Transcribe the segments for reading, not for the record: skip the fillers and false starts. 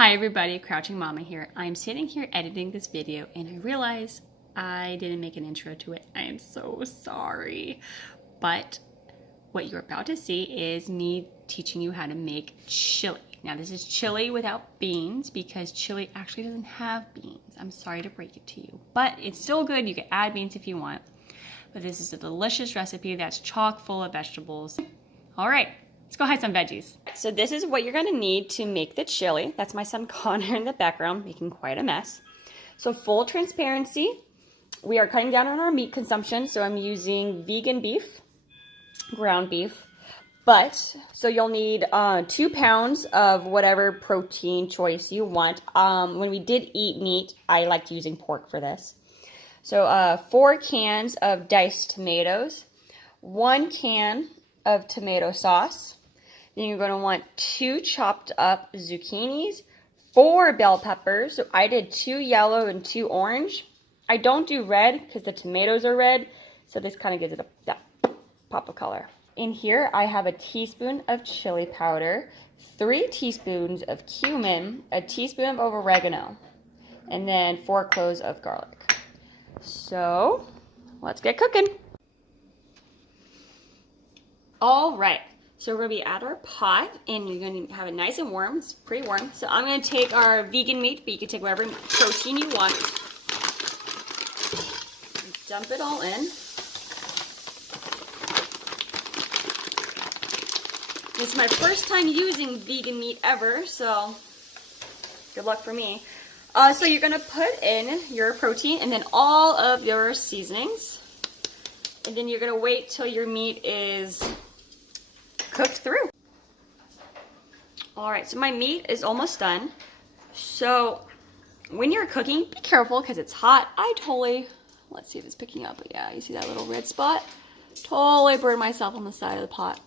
Hi everybody, Crouching Mama here. I'm sitting here editing this video and I realize I didn't make an intro to it. I am so sorry. But what you're about to see is me teaching you how to make chili. Now this is chili without beans because chili actually doesn't have beans. I'm sorry to break it to you, but it's still good. You can add beans if you want. But this is a delicious recipe that's chock full of vegetables. All right. Let's go hide some veggies. So this is what you're gonna need to make the chili. That's my son Connor in the background making quite a mess. So full transparency, we are cutting down on our meat consumption. So I'm using vegan beef, ground beef. So you'll need 2 pounds of whatever protein choice you want. When we did eat meat, I liked using pork for this. So 4 cans of diced tomatoes, 1 can of tomato sauce. Then you're going to want 2 chopped up zucchinis, 4 bell peppers. So I did 2 yellow and 2 orange. I don't do red because the tomatoes are red. So this kind of gives it that pop of color. In here I have a teaspoon of chili powder, 3 teaspoons of cumin, a teaspoon of oregano, and then 4 cloves of garlic. So let's get cooking. All right. So we're going to be at our pot, and you're going to have it nice and warm. It's pretty warm. So I'm going to take our vegan meat, but you can take whatever protein you want. And dump it all in. This is my first time using vegan meat ever, so good luck for me. So you're going to put in your protein and then all of your seasonings. And then you're going to wait till your meat is cooked through. All right, so my meat is almost done. So when you're cooking, be careful because it's hot. Let's see if it's picking up. Yeah, you see that little red spot? Totally burned myself on the side of the pot.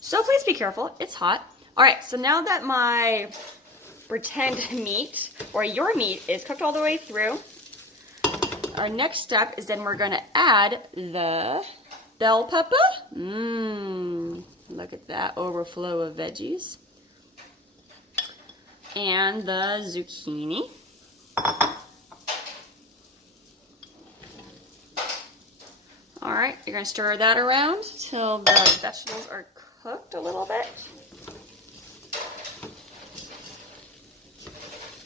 So please be careful, it's hot. All right, so now that my pretend meat, or your meat, is cooked all the way through, our next step is then we're gonna add the bell pepper. Look at that overflow of veggies. And the zucchini. All right, you're gonna stir that around till the vegetables are cooked a little bit.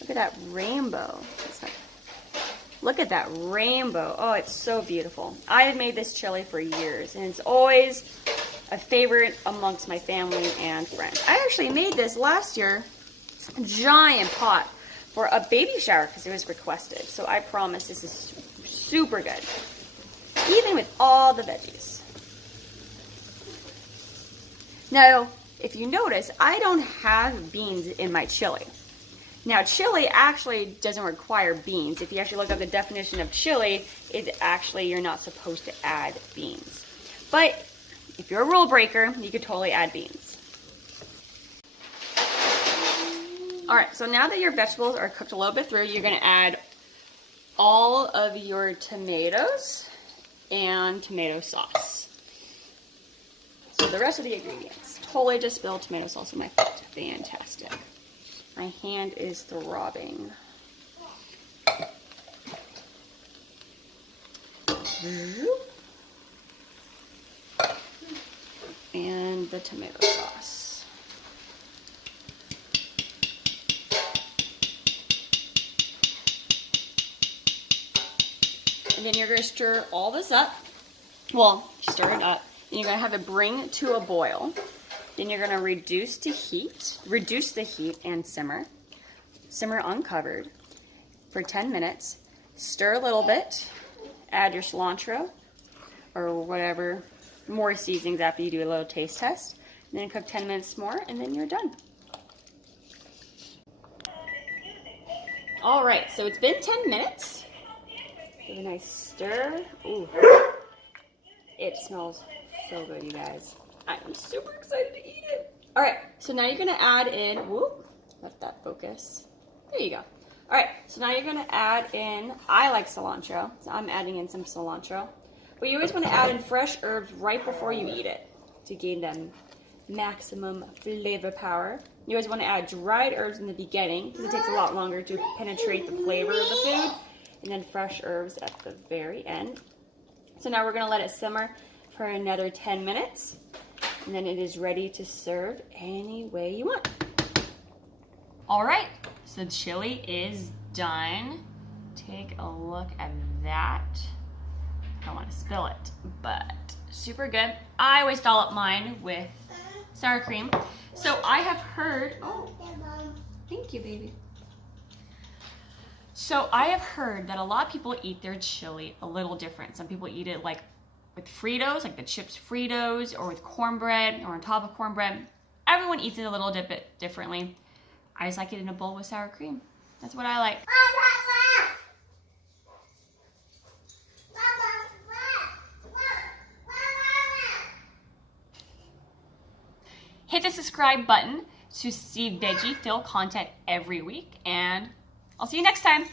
Look at that rainbow. Look at that rainbow. Oh, it's so beautiful. I have made this chili for years, and it's always a favorite amongst my family and friends. I actually made this last year, giant pot, for a baby shower because it was requested. So I promise this is super good, even with all the veggies. Now, if you notice, I don't have beans in my chili. Now, chili actually doesn't require beans. If you actually look up the definition of chili, you're not supposed to add beans. But if you're a rule breaker, you could totally add beans. All right, so now that your vegetables are cooked a little bit through, you're gonna add all of your tomatoes and tomato sauce. So the rest of the ingredients. Totally just spilled tomato sauce on my foot. Fantastic. My hand is throbbing. And the tomato sauce. And then you're going to stir all this up. Well, stir it up. And you're going to have it bring to a boil. Then you're going to reduce the heat and simmer. Simmer uncovered for 10 minutes. Stir a little bit. Add your cilantro or whatever more seasonings after you do a little taste test. And then cook 10 minutes more and then you're done. All right, so it's been 10 minutes. Give a nice stir. Ooh, it smells so good, you guys. I am super excited to eat it. All right, so now you're gonna add in, let that focus. There you go. All right, so now you're gonna add in, I like cilantro, so I'm adding in some cilantro. But you always wanna add in fresh herbs right before you eat it to gain them maximum flavor power. You always want to add dried herbs in the beginning because it takes a lot longer to penetrate the flavor of the food, and then fresh herbs at the very end. So now we're going to let it simmer for another 10 minutes, and then it is ready to serve any way you want. All right, so the chili is done. Take a look at that. I don't want to spill it, but super good. I always dollop mine with sour cream. So I have heard, oh, thank you, baby. So I have heard that a lot of people eat their chili a little different. Some people eat it like with Fritos, like the chips Fritos, or with cornbread, or on top of cornbread. Everyone eats it a little bit differently. I just like it in a bowl with sour cream. That's what I like. Hit the subscribe button to see veggie fill content every week, and I'll see you next time.